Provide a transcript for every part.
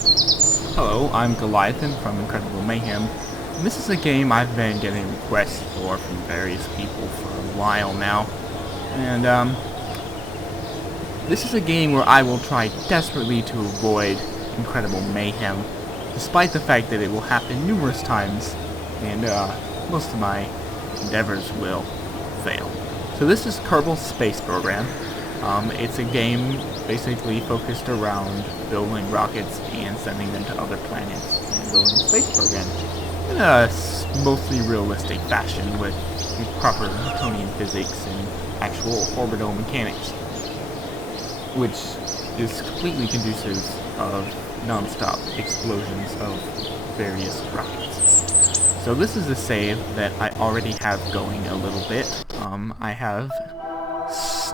Hello, I'm Goliathan from Incredible Mayhem, and this is a game I've been getting requests for from various people for a while now, and this is a game where I will try desperately to avoid Incredible Mayhem, despite the fact that it will happen numerous times, and most of my endeavors will fail. So this is Kerbal Space Program. It's a game basically focused around building rockets and sending them to other planets and building a space program in a mostly realistic fashion with proper Newtonian physics and actual orbital mechanics, which is completely conducive of non-stop explosions of various rockets. So this is a save that I already have going a little bit. I have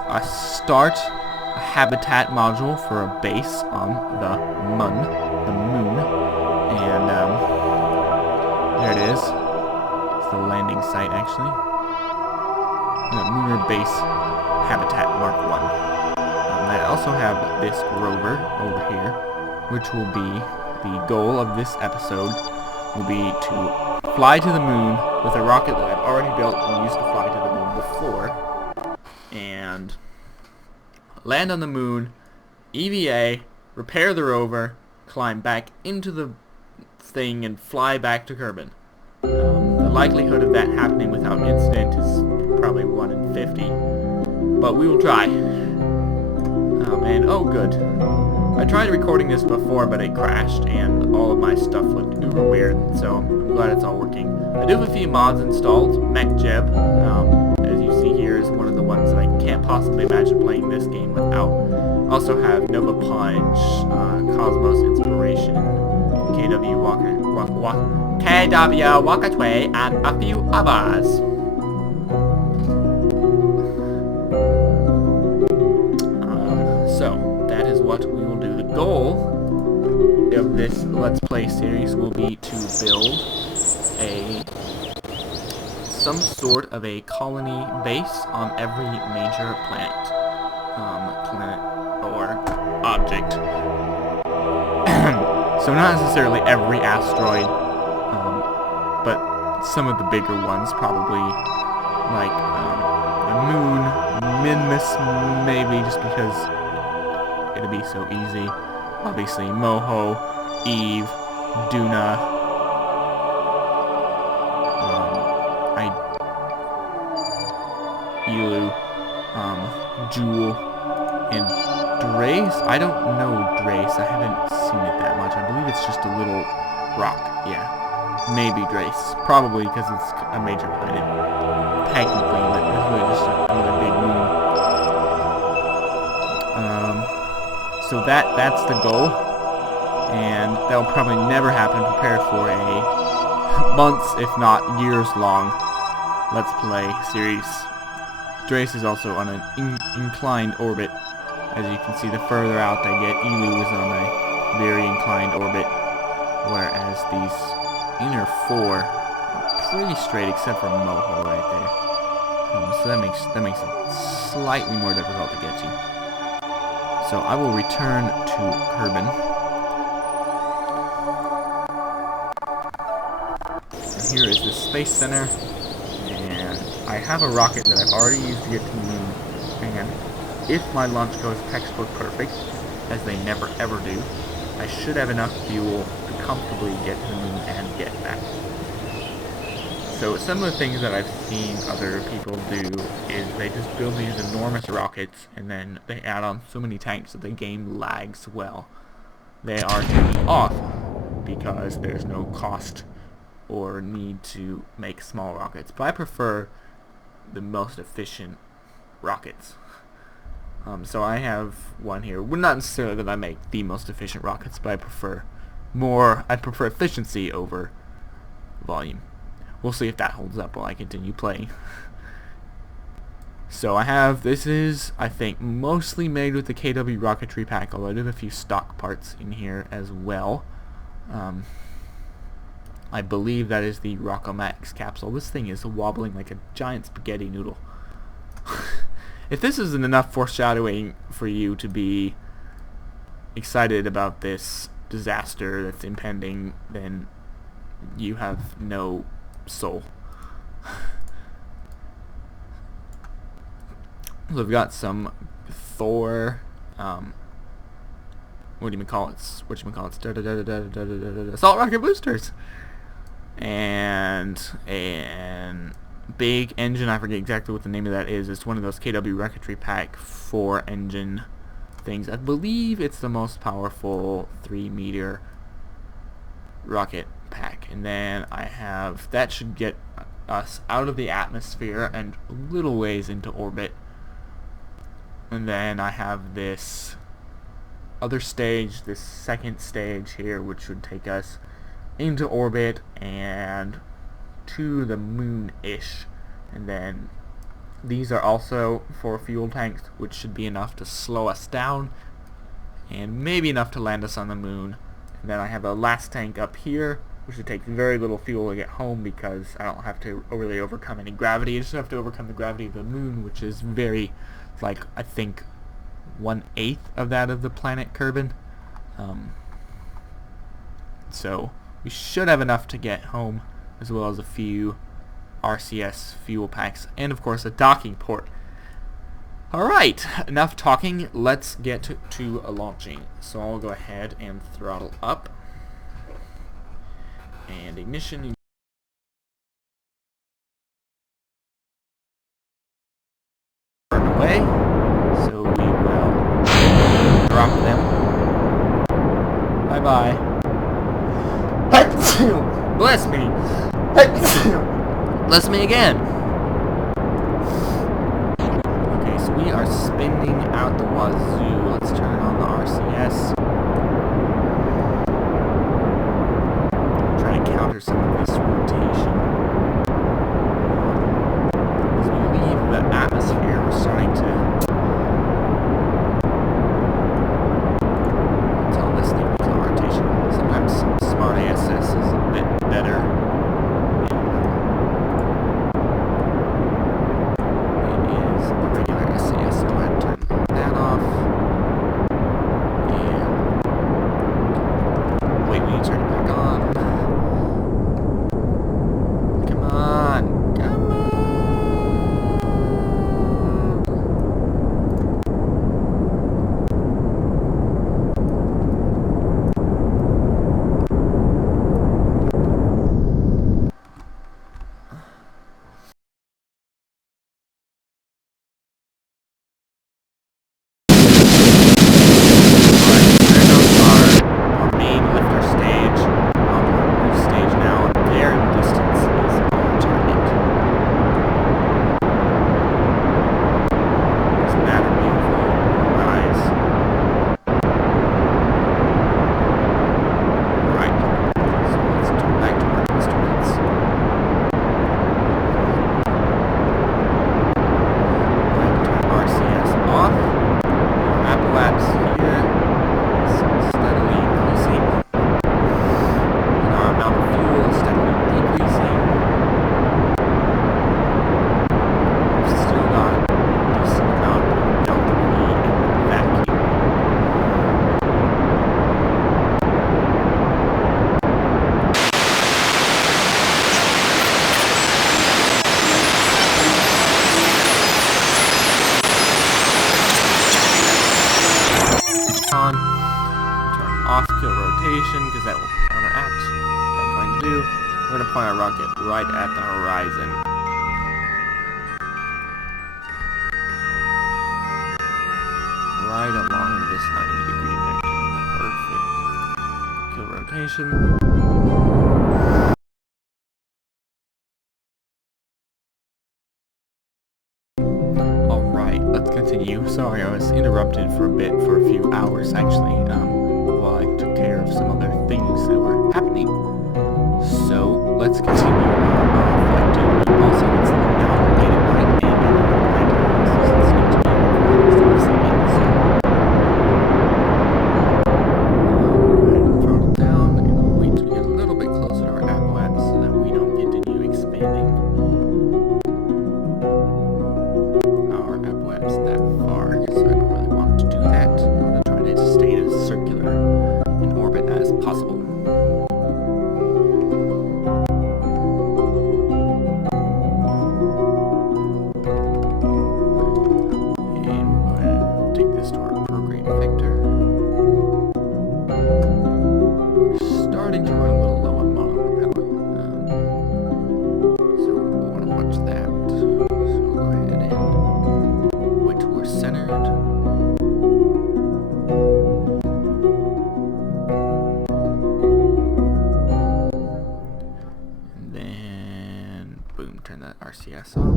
a start a habitat module for a base on the moon, and there it is. It's the landing site actually. The lunar base habitat Mark 1. I also have this rover over here, which will be the goal of this episode. Will be to fly to the moon with a rocket that I've already built and used to fly to the moon before, and land on the moon, EVA, repair the rover, climb back into the thing, and fly back to Kerbin. The likelihood of that happening without incident is probably 1 in 50, but we will try. And oh good. I tried recording this before, but it crashed, and all of my stuff looked uber weird, so I'm glad it's all working. I do have a few mods installed. MechJeb, as you see here, is one of the ones that I can't possibly imagine playing this game without. Also have Nova Punch, Cosmos Inspiration, KW Walkatway, and a few others. So that is what we will do. The goal of this Let's Play series will be to build some sort of a colony base on every major planet or object. So not necessarily every asteroid, but some of the bigger ones, probably like the moon, Minmus, maybe, just because it'll be so easy. Obviously, Moho, Eve, Duna, Elu, Jewel, and Drace. I don't know Drace. I haven't seen it that much. I believe it's just a little rock. Yeah. Maybe Drace. Probably because it's a major planet. Technically, but it's really just another big moon. So that's the goal. And that'll probably never happen. Prepare for a months, if not years long, Let's Play series. Drace is also on an inclined orbit. As you can see, the further out they get, Elu is on a very inclined orbit, whereas these inner four are pretty straight, except for Moho right there. So that makes it slightly more difficult to get to. So I will return to Kerbin. And here is the Space Center. I have a rocket that I've already used to get to the moon, and if my launch goes textbook perfect, as they never ever do, I should have enough fuel to comfortably get to the moon and get back. So some of the things that I've seen other people do is they just build these enormous rockets, and then they add on so many tanks that the game lags well. They are taking off because there's no cost or need to make small rockets, but I prefer the most efficient rockets. So I have one here. Well, not necessarily that I make the most efficient rockets, but I prefer efficiency over volume. We'll see if that holds up while I continue playing. So I have, this is, I think, mostly made with the KW rocketry pack, although I do have a few stock parts in here as well. I believe that is the Rockomax capsule. This thing is wobbling like a giant spaghetti noodle. If this isn't enough foreshadowing for you to be excited about this disaster that's impending, then you have no soul. So we've got some Thor, what do you call it? Assault rocket boosters, and big engine. I forget exactly what the name of that is. It's one of those KW Rocketry Pack 4 engine things. I believe it's the most powerful 3-meter rocket pack. And then I have that should get us out of the atmosphere and a little ways into orbit. And then I have this other stage, this second stage here, which should take us into orbit and to the moon-ish. And then these are also 4 fuel tanks, which should be enough to slow us down and maybe enough to land us on the moon. And then I have a last tank up here, which would take very little fuel to get home because I don't have to really overcome any gravity. I just have to overcome the gravity of the moon, which is very, like, I think 1/8 of that of the planet Kerbin. So we should have enough to get home, as well as a few RCS fuel packs, and of course a docking port. Alright, enough talking, let's get to launching. So I'll go ahead and throttle up. And ignition. Burn away. So we will drop them. Bye-bye. Bless me. Bless me again. Okay, so we are spinning out the wazoo. Let's turn on the RCS. Try and counter some of this rotation. As we leave the atmosphere, we're starting to tell this thing to kill rotation. Sometimes smart ASS is a bit better. Because that will counteract what I'm trying to do. We're going to point our rocket right at the horizon. Right along this 90-degree vector. Perfect. Kill rotation. Alright, let's continue. Sorry, I was interrupted for a bit, for a few hours actually. While I took care of some other things that were happening. So let's continue flight 2. Also, it's now late at night and everyone right now is listening to me record instead of singing. So go ahead and throttle down and wait to get a little bit closer to our apoapse so that we don't continue expanding our apoapse that far, because I don't really want to do that. I want to try to stay in a circular RCS off.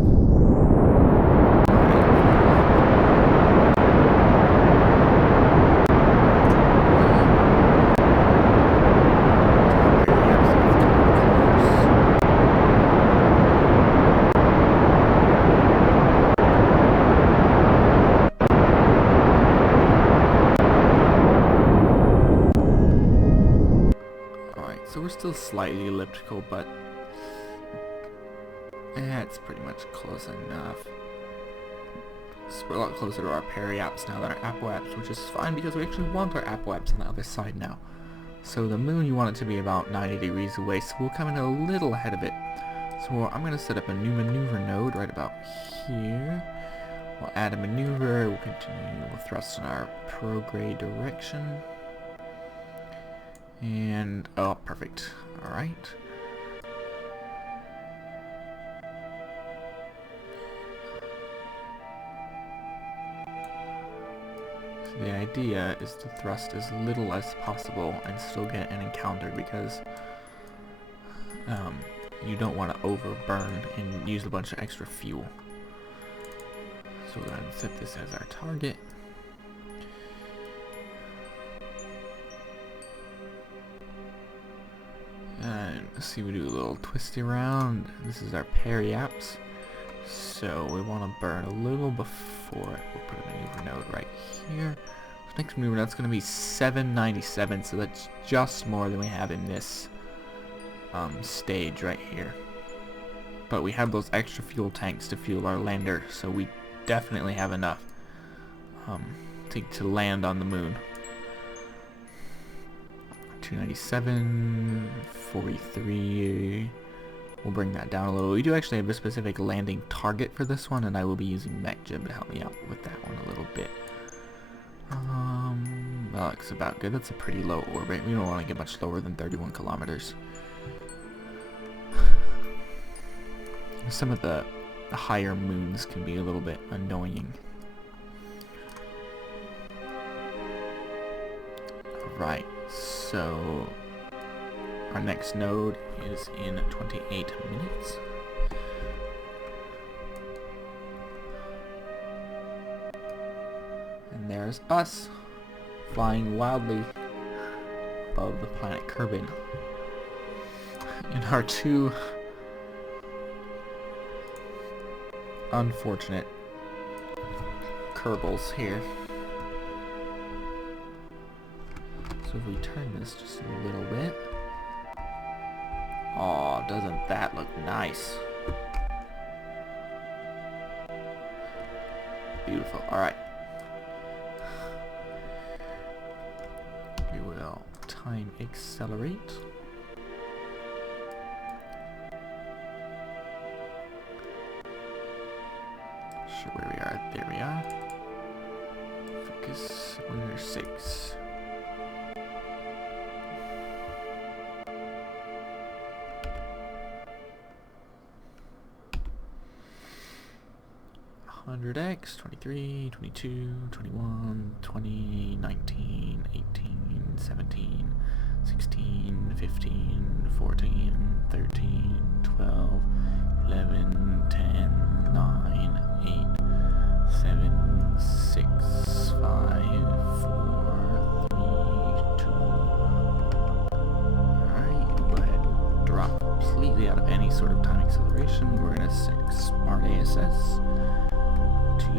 So we're still slightly elliptical, but it's pretty much close enough. So we're a lot closer to our periaps now than our apoaps, which is fine because we actually want our apoaps on the other side now. So the moon, you want it to be about 90 degrees away, so we'll come in a little ahead of it. So I'm going to set up a new maneuver node right about here. We'll add a maneuver, we'll continue, we'll thrust in our prograde direction. And, oh, perfect. Alright. So the idea is to thrust as little as possible and still get an encounter because you don't want to overburn and use a bunch of extra fuel. So we'll go ahead and set this as our target. And let's see, we do a little twisty around. This is our periaps. So we want to burn a little before it. We'll put a maneuver node right here. So next maneuver node's going to be 797, so that's just more than we have in this stage right here. But we have those extra fuel tanks to fuel our lander, so we definitely have enough to land on the moon. 297, 43, we'll bring that down a little. We do actually have a specific landing target for this one, and I will be using MechJib to help me out with that one a little bit. That looks about good. That's a pretty low orbit. We don't want to get much lower than 31 kilometers. Some of the higher moons can be a little bit annoying. Alright, so our next node is in 28 minutes. And there's us flying wildly above the planet Kerbin in our two unfortunate Kerbals here. So if we turn this just a little bit, oh, doesn't that look nice? Beautiful. Alright. We will time accelerate. Sure where we are. There we are. Focus. We're 6. X, 23, 22, 21, 20, 19, 18, 17, 16, 15, 14, 13, 12, 11, 10, 9, 8, 7, 6, 5, 4, 3, 2. Alright, go ahead and drop completely out of any sort of time acceleration. We're going to set Smart ASS. Go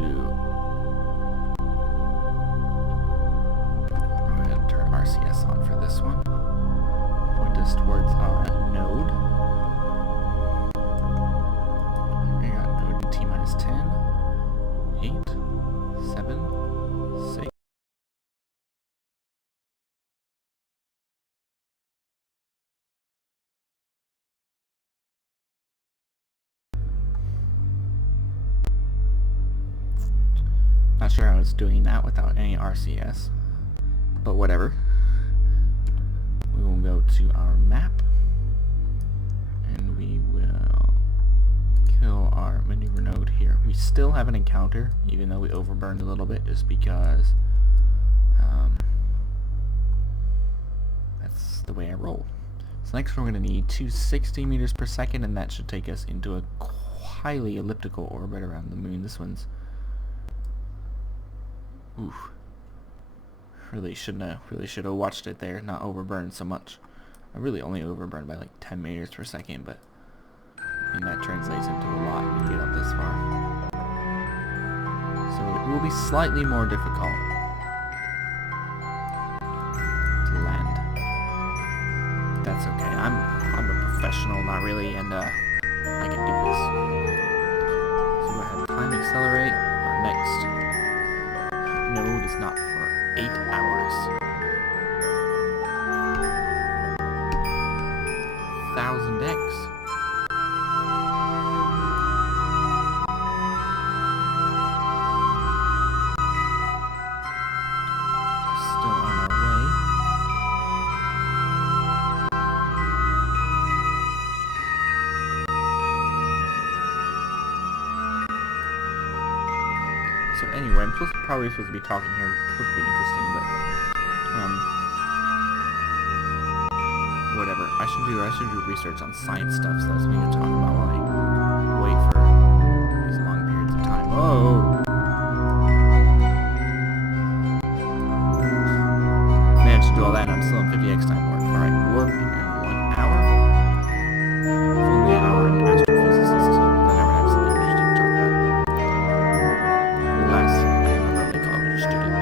ahead and turn RCS on for this one. Point us towards our node. We got node in T-minus 10, 8, 7, 6. Not sure how it's doing that without any RCS, but whatever. We will go to our map, and we will kill our maneuver node here. We still have an encounter, even though we overburned a little bit, just because that's the way I roll. So next we're going to need 260 meters per second, and that should take us into a highly elliptical orbit around the moon. This one's... Oof. Really should have watched it there, not overburned so much. I really only overburned by like 10 meters per second, but I mean, that translates into a lot when you get up this far. So it will be slightly more difficult to land. That's okay. I'm a professional, not really, and I can do this. So go ahead and time accelerate. Our next node is not for 8 hours. 1000x. Still on our way. So anyway, I'm probably supposed to be talking here. It's supposed to be interesting, but whatever. I should do research on science stuff, so that's what I'm talking about while I wait for these long periods of time. Oh! Managed to do all that, and I'm still in 50x time warp. Alright, warp in 1 hour. If only an hour in astrophysicist, then I would have something interesting to talk about. Alas, I am a early college student.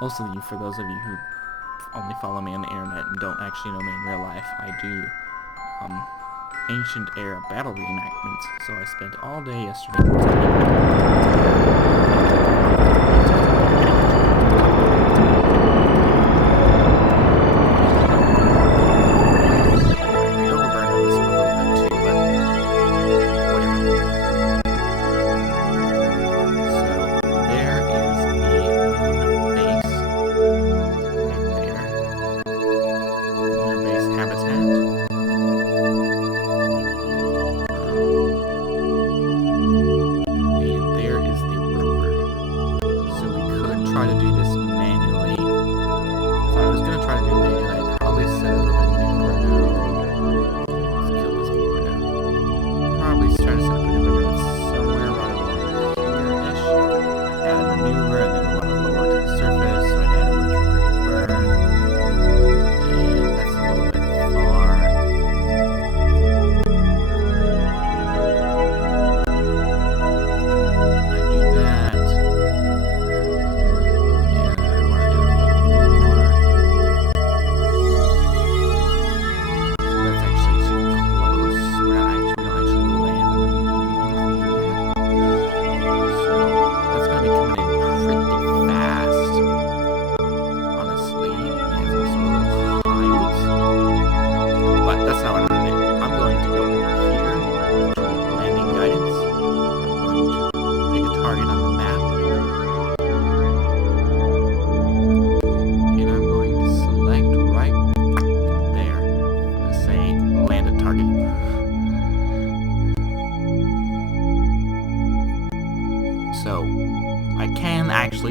Also, for those of you who only follow me on the internet and don't actually know me in real life, I do ancient era battle reenactments, so I spent all day yesterday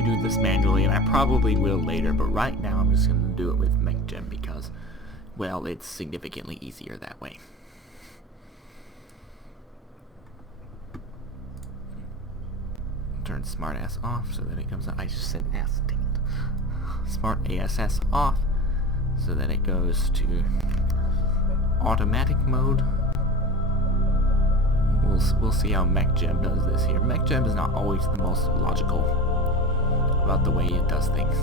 do this manually, and I probably will later, but right now I'm just going to do it with Mayhem because, well, it's significantly easier that way. Turn smart ass off so that it comes out. I just said ass, dang it. Smart ASS off so that it goes to automatic mode. We'll see how Mayhem does this here. Mayhem is not always the most logical about the way it does things.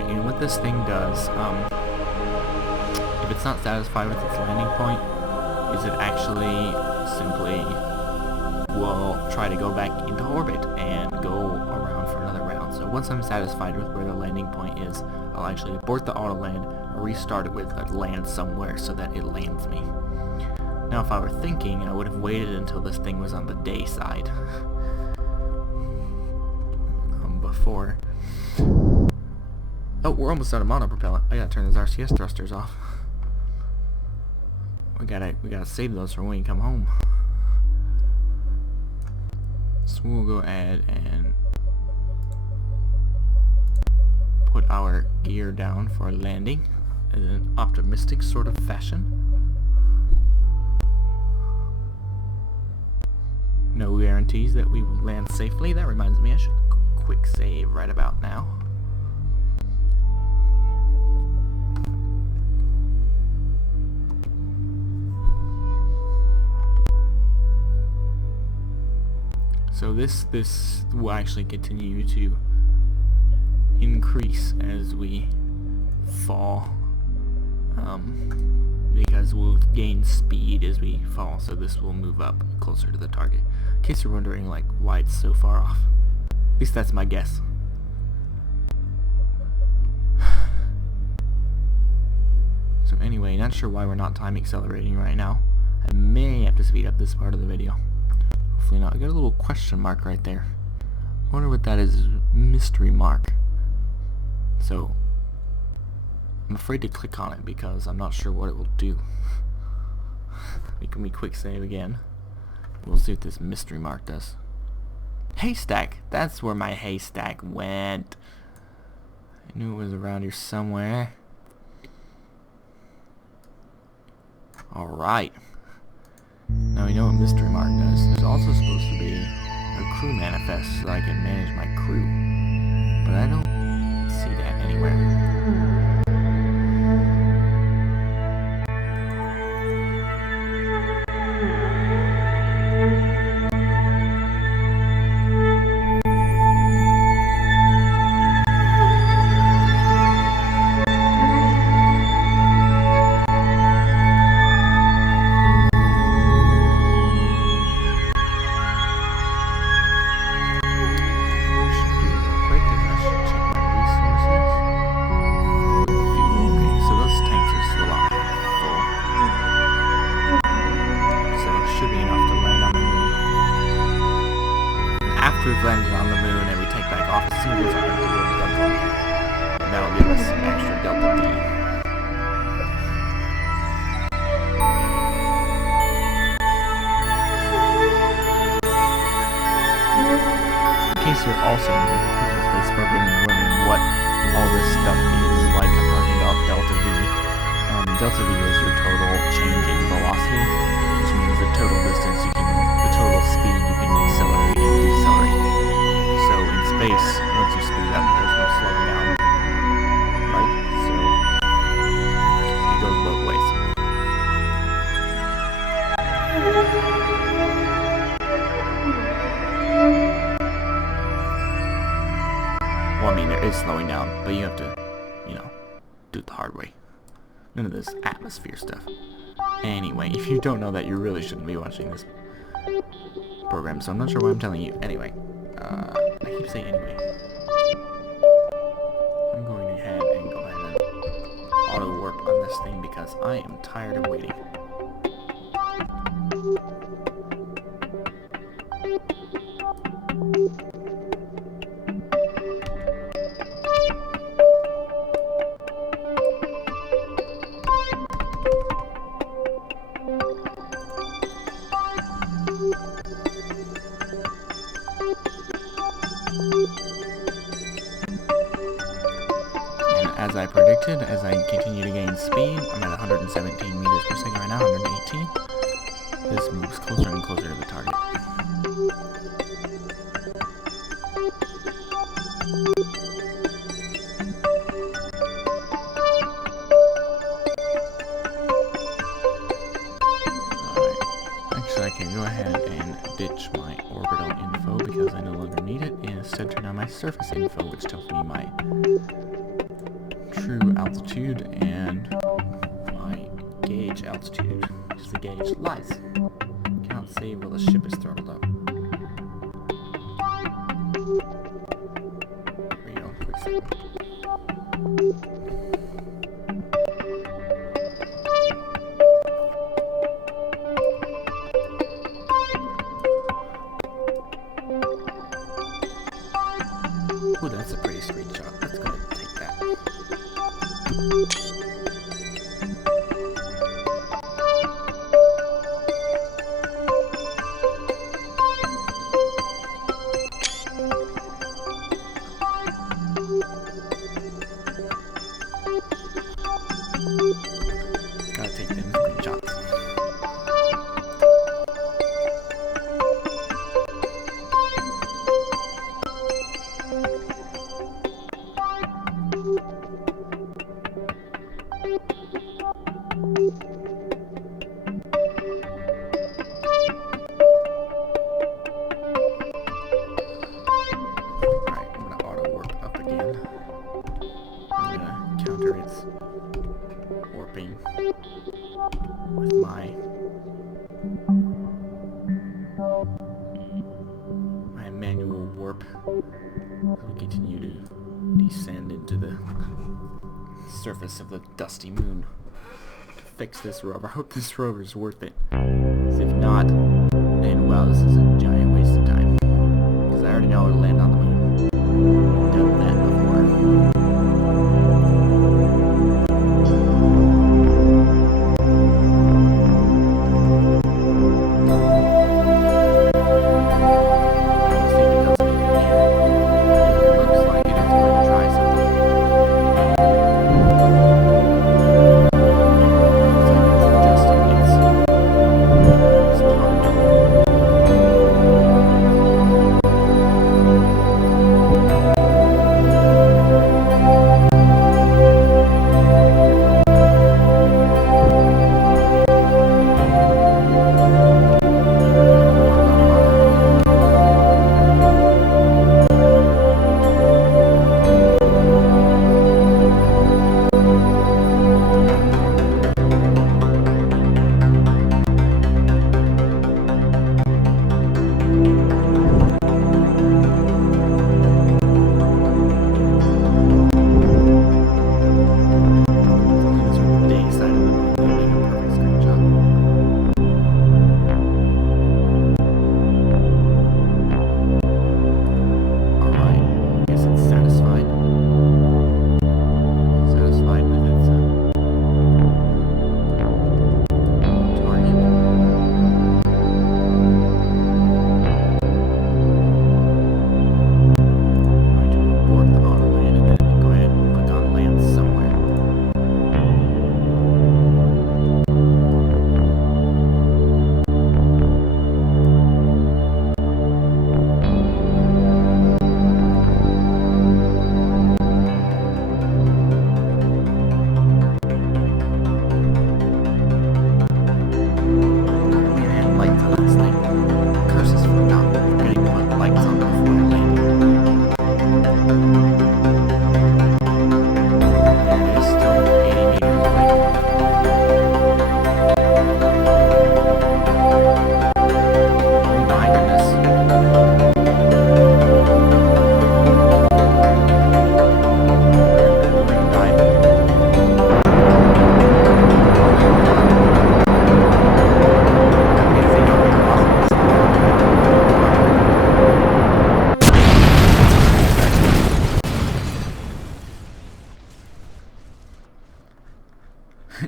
Alright, and what this thing does, if it's not satisfied with its landing point, is it actually simply will try to go back into orbit and go around for another round. So once I'm satisfied with where the landing point is, I'll actually abort the auto land, restart it with a land somewhere so that it lands me. Now if I were thinking, I would have waited until this thing was on the day side before. Oh, we're almost out of monopropellant. I gotta turn those RCS thrusters off. We gotta save those for when we come home. So we'll go ahead and put our gear down for landing in an optimistic sort of fashion. No guarantees that we will land safely. That reminds me, I should quick save right about now. So this will actually continue to increase as we fall, because we'll gain speed as we fall, so this will move up closer to the target. In case you're wondering like why it's so far off. At least that's my guess. So anyway, not sure why we're not time accelerating right now. I may have to speed up this part of the video. Hopefully not. I got a little question mark right there. I wonder what that is. Mystery mark. So I'm afraid to click on it because I'm not sure what it will do. Making me quick save again. We'll see what this mystery mark does. Haystack! That's where my haystack went. I knew it was around here somewhere. Alright. Now we know what mystery mark does. There's also supposed to be a crew manifest so I can manage my crew. But I don't see that anywhere. After we've landed on the moon and we take back off, as soon as it's empty, that'll give us some extra delta D. In case you're also new to the Kerbal Space Program and wondering what all this stuff is, like I'm talking about delta V. Delta V is your total change in velocity, which means the total distance you can, the total speed you can accelerate and decelerate. So in space, once you speed up, there's no slowing down, right? So it goes both ways. Well, I mean, there is slowing down, but you have to, you know, do it the hard way. None of this atmosphere stuff. Anyway, if you don't know that, you really shouldn't be watching this program, so I'm not sure why I'm telling you. Anyway, I keep saying anyway. I'm going ahead and auto warp on this thing because I am tired of waiting. As I predicted, as I continue to gain speed, I'm at 117 meters per second right now, 118. This moves closer and closer to the target. Alright, actually I can go ahead and ditch my orbital info because I no longer need it, and instead turn on my surface info, which tells me my true altitude and my gauge altitude, because the gauge lies. Cannot say while the ship is throttled up. There we go, quick second. Ooh, that's a pretty screenshot. Let's go ahead and take that. Gotta take them screenshots. Counter its warping with my manual warp as we continue to descend into the surface of the dusty moon to fix this rover. I hope this rover is worth it. If not, then well, this is a giant waste of time, because I already know it'll land on the moon. Done that before.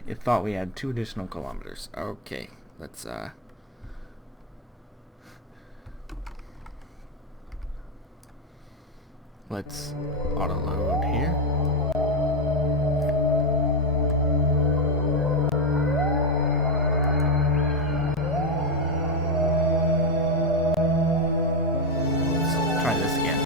It thought we had 2 additional kilometers. Okay, let's auto load here. Let's try this again.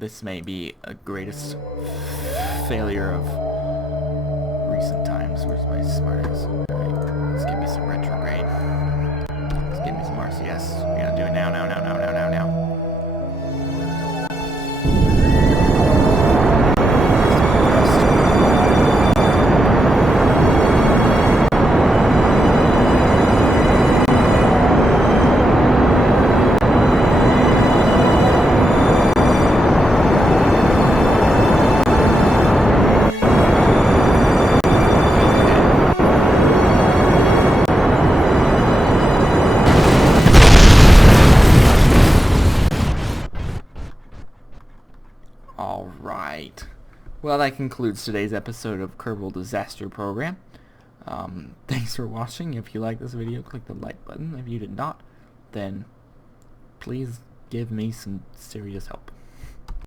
this may be a greatest failure of recent times. Where's my smartass? Alright, let's give me some retrograde. Let's give me some RCS. We gotta do it now. Alright. Well, that concludes today's episode of Kerbal Disaster Program. Thanks for watching. If you liked this video, click the like button. If you did not, then please give me some serious help.